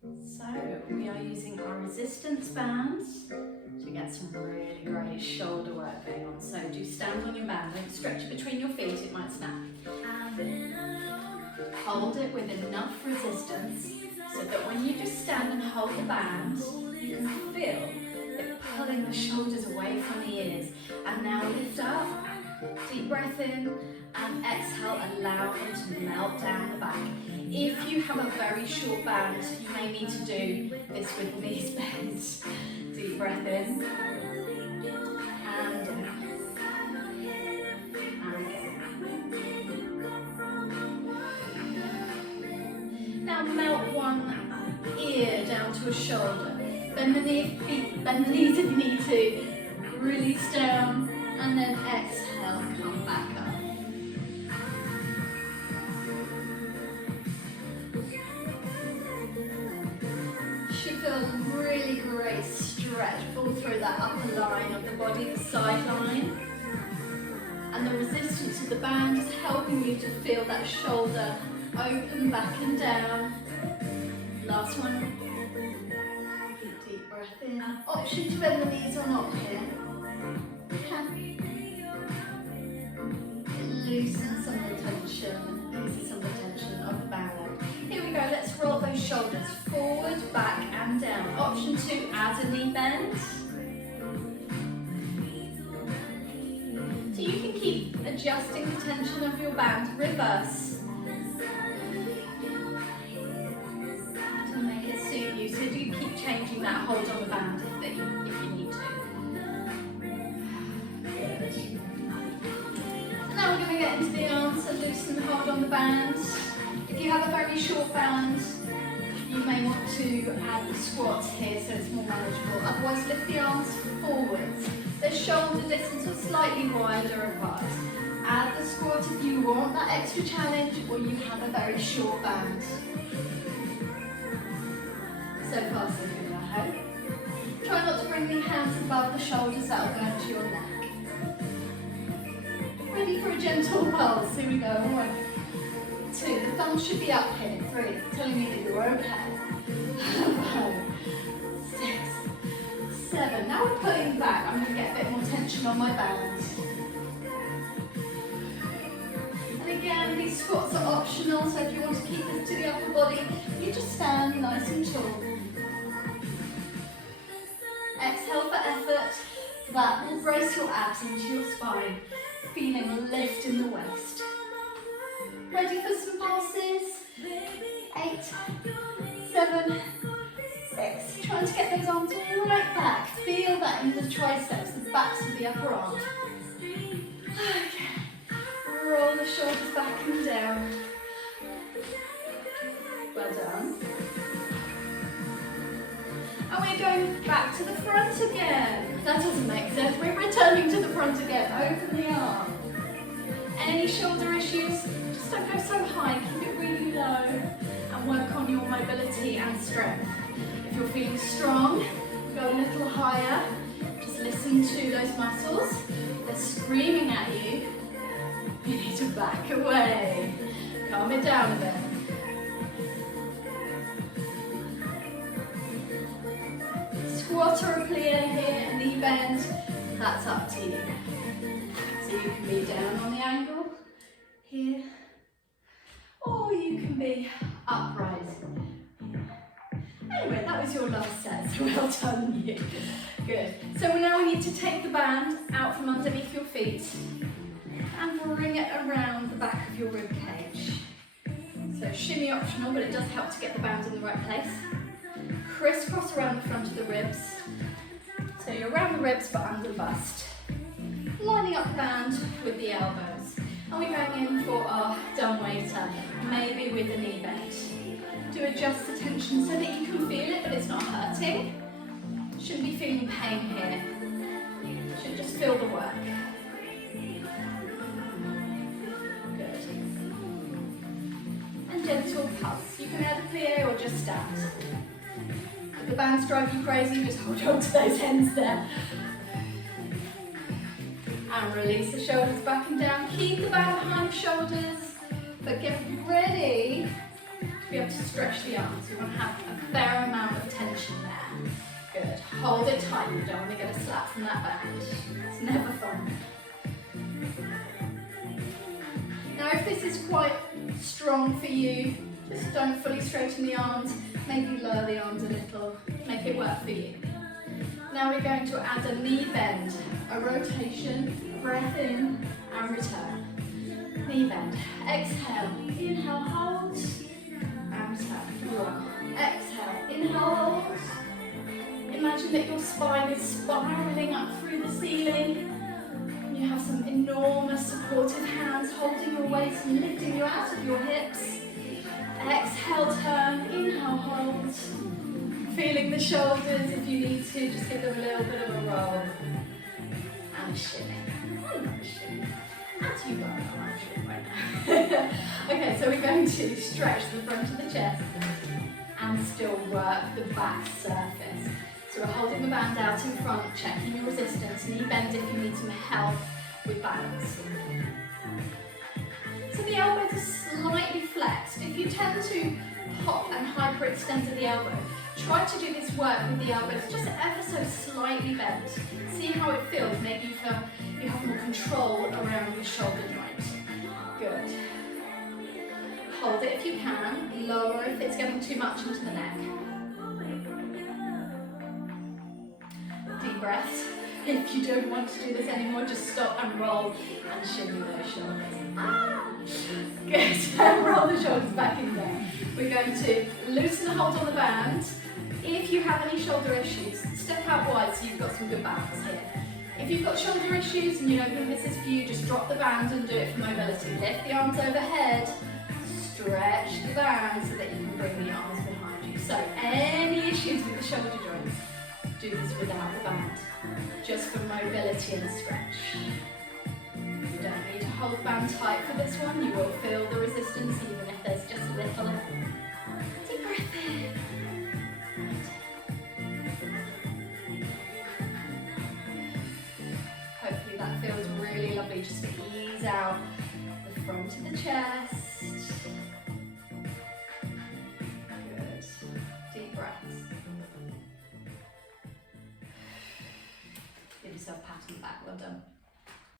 So we are using our resistance bands to get some really great shoulder work going on. So do stand on your band, don't stretch it between your feet, it might snap. Hold it with enough resistance so that when you just stand and hold the band, you can feel it pulling the shoulders away from the ears. And now lift up, deep breath in, and exhale, allow them to melt down the back. If you have a very short band, you may need to do this with knees bent. Deep breath in, and down, and again. Now melt one ear down to a shoulder. Bend the knees if you need to. Release down, and then exhale, come back up. Should feel a really great stretch all through that upper line of the body, the side line. And the resistance of the band is helping you to feel that shoulder open back and down. Last one. Deep breath in. Option to bend the knees or not here. Loosen some of the tension, ease some of the tension of the band. Here we go, let's roll those shoulders forward, back and down. Option 2, add a knee bend. So you can keep adjusting the tension of your band, reverse. To make it suit you, so do keep changing that hold on the band if you need to. Good. Now we're going to get into the arms, so loosen the hold on the band. If you have a very short band, you may want to add the squats here so it's more manageable. Otherwise, lift the arms forwards. The shoulder distance is slightly wider apart. Add the squat if you want that extra challenge or you have a very short band. So far, so good, I hope. Try not to bring the hands above the shoulders, that will go into your neck. Ready for a gentle pulse, here we go. 1, 2, the thumbs should be up here. 3, telling me that you're okay. 5, 6, 7. Now we're pulling back. I'm going to get a bit more tension on my band. And again, these squats are optional, so if you want to keep this to the upper body, you just stand nice and tall. Exhale for effort. That will brace your abs into your spine, feeling a lift in the waist. Ready for some pulses? 8, 7, 6. Trying to get those arms right back. Feel that in the triceps, the backs of the upper arm. Okay. Roll the shoulders back and down. Well done. And we're going back to the front again. That doesn't make sense. We're returning to the front again. Open the arm. Any shoulder issues? Just don't go so high. Keep it really low. And work on your mobility and strength. If you're feeling strong, go a little higher. Just listen to those muscles. They're screaming at you. You need to back away. Calm it down a bit. Squat or a plie here, knee bend, that's up to you. So you can be down on the angle here, or you can be upright. Anyway, that was your last set, so well done you. Good. So now we need to take the band out from underneath your feet and bring it around the back of your rib cage. So shimmy optional, but it does help to get the band in the right place. Crisscross around the front of the ribs. So you're around the ribs but under the bust. Lining up the band with the elbows. And we're going in for our dumb waiter, maybe with a knee bend. To adjust the tension so that you can feel it but it's not hurting. Shouldn't be feeling pain here. Should just feel the work. Good. And gentle pulse. You can add a plie or just stand. If the band's driving you crazy, just hold on to those ends there. And release the shoulders back and down. Keep the band behind the shoulders, but get ready to be able to stretch the arms. You want to have a fair Hold it tight, you don't want to get a slap from that band. It's never fun. Now if this is quite strong for you, just don't fully straighten the arms, maybe lower the arms a little, make it work for you. Now we're going to add a knee bend, a rotation, breath in and return. Knee bend, exhale, inhale, hold, and return. 1, exhale, inhale, hold. Imagine that your spine is spiraling up through the ceiling. You have some enormous supportive hands holding your waist and lifting you out of your hips. Exhale, turn, inhale, hold. Feeling the shoulders if you need to, just give them a little bit of a roll. And a shimmy. And a shimmy. As you go, I'm sure right now. Okay, so we're going to stretch the front of the chest and still work the back surface. So we're holding the band out in front, checking your resistance, knee bend if you need some help with balance. So the elbows are slightly flexed. If you tend to pop and hyperextend at the elbow, try to do this work with the elbows just ever so slightly bent. See how it feels. Maybe you feel you have more control around your shoulder joint. Good. Hold it if you can. Lower if it's getting too much into the neck. Deep breaths. If you don't want to do this anymore, just stop and roll and shimmy those shoulders. Good. And roll the shoulders back and down. We're going to loosen the hold on the band. If you have any shoulder issues, step out wide so you've got some good balance here. If you've got shoulder issues and you don't think this is for you, just drop the band and do it for mobility. Lift the arms overhead, stretch the band so that you can bring the arms behind you. So any issues with the shoulder joints, do this without the band, just for mobility and stretch. You don't need to hold the band tight for this one. You will feel the resistance even if there's just a little. Deep breath in. Hopefully that feels really lovely, just to ease out the front of the chest. Good. Deep breaths. Give yourself a pat on the back, well done.